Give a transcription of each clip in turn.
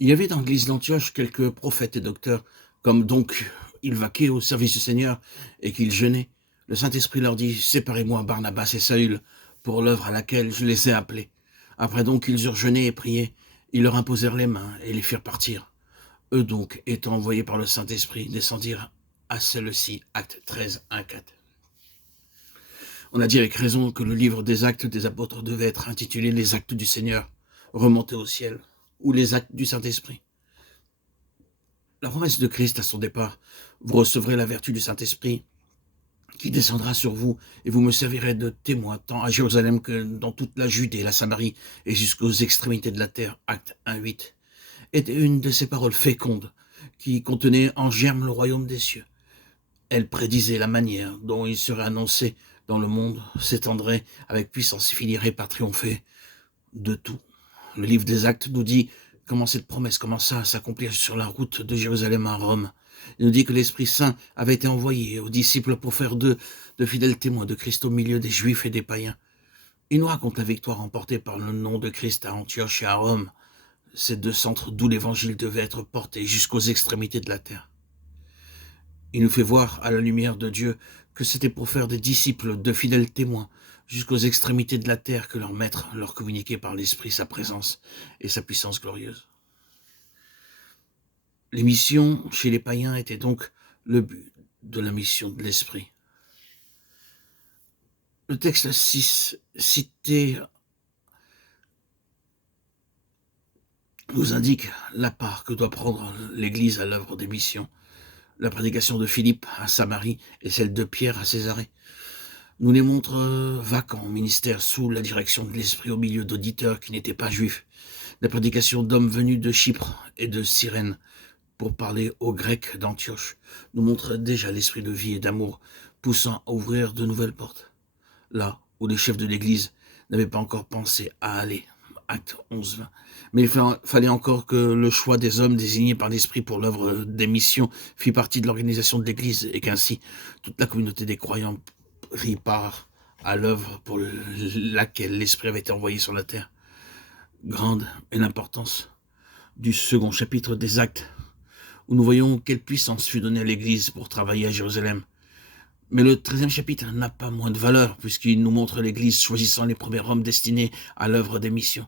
Il y avait dans l'église d'Antioche quelques prophètes et docteurs, comme donc ils vaquaient au service du Seigneur et qu'ils jeûnaient. Le Saint-Esprit leur dit: séparez-moi Barnabas et Saül pour l'œuvre à laquelle je les ai appelés. Après donc ils eurent jeûné et prié, ils leur imposèrent les mains et les firent partir. Eux donc, étant envoyés par le Saint-Esprit, descendirent à celle-ci. Acte 13, 1-4. On a dit avec raison que le livre des actes des apôtres devait être intitulé Les actes du Seigneur, remontés au ciel, ou les actes du Saint-Esprit. La promesse de Christ à son départ: vous recevrez la vertu du Saint-Esprit qui descendra sur vous et vous me servirez de témoin tant à Jérusalem que dans toute la Judée, la Samarie et jusqu'aux extrémités de la terre. Acte 1-8. Était une de ces paroles fécondes qui contenaient en germe le royaume des cieux. Elle prédisait la manière dont il serait annoncé dans le monde, s'étendrait avec puissance et finirait par triompher de tout. Le livre des Actes nous dit comment cette promesse commença à s'accomplir sur la route de Jérusalem à Rome. Il nous dit que l'Esprit Saint avait été envoyé aux disciples pour faire d'eux de fidèles témoins de Christ au milieu des Juifs et des païens. Il nous raconte la victoire remportée par le nom de Christ à Antioche et à Rome, ces deux centres d'où l'Évangile devait être porté jusqu'aux extrémités de la terre. Il nous fait voir, à la lumière de Dieu, que c'était pour faire des disciples de fidèles témoins jusqu'aux extrémités de la terre que leur Maître leur communiquait par l'Esprit sa présence et sa puissance glorieuse. Les missions chez les païens étaient donc le but de la mission de l'Esprit. Le texte 6 cité nous indique la part que doit prendre l'Église à l'œuvre des missions. La prédication de Philippe à Samarie et celle de Pierre à Césarée nous les montre vacants au ministère sous la direction de l'Esprit au milieu d'auditeurs qui n'étaient pas juifs. La prédication d'hommes venus de Chypre et de Cyrène pour parler aux Grecs d'Antioche nous montre déjà l'esprit de vie et d'amour poussant à ouvrir de nouvelles portes. Là où les chefs de l'Église n'avaient pas encore pensé à aller. Acte 11-20. Mais il fallait encore que le choix des hommes désignés par l'Esprit pour l'œuvre des missions fit partie de l'organisation de l'Église et qu'ainsi toute la communauté des croyants prit part à l'œuvre pour laquelle l'Esprit avait été envoyé sur la terre. Grande est l'importance du second chapitre des Actes, où nous voyons quelle puissance fut donnée à l'Église pour travailler à Jérusalem. Mais le 13e chapitre n'a pas moins de valeur, puisqu'il nous montre l'Église choisissant les premiers hommes destinés à l'œuvre des missions.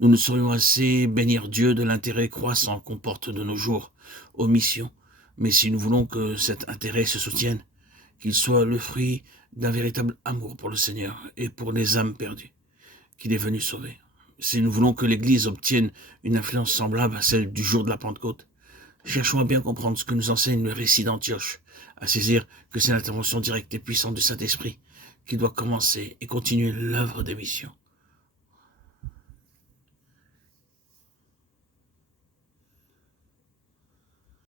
Nous ne saurions assez bénir Dieu de l'intérêt croissant qu'on porte de nos jours aux missions, mais si nous voulons que cet intérêt se soutienne, qu'il soit le fruit d'un véritable amour pour le Seigneur et pour les âmes perdues qu'il est venu sauver. Si nous voulons que l'Église obtienne une influence semblable à celle du jour de la Pentecôte, cherchons à bien comprendre ce que nous enseigne le récit d'Antioche, à saisir que c'est l'intervention directe et puissante du Saint-Esprit qui doit commencer et continuer l'œuvre des missions.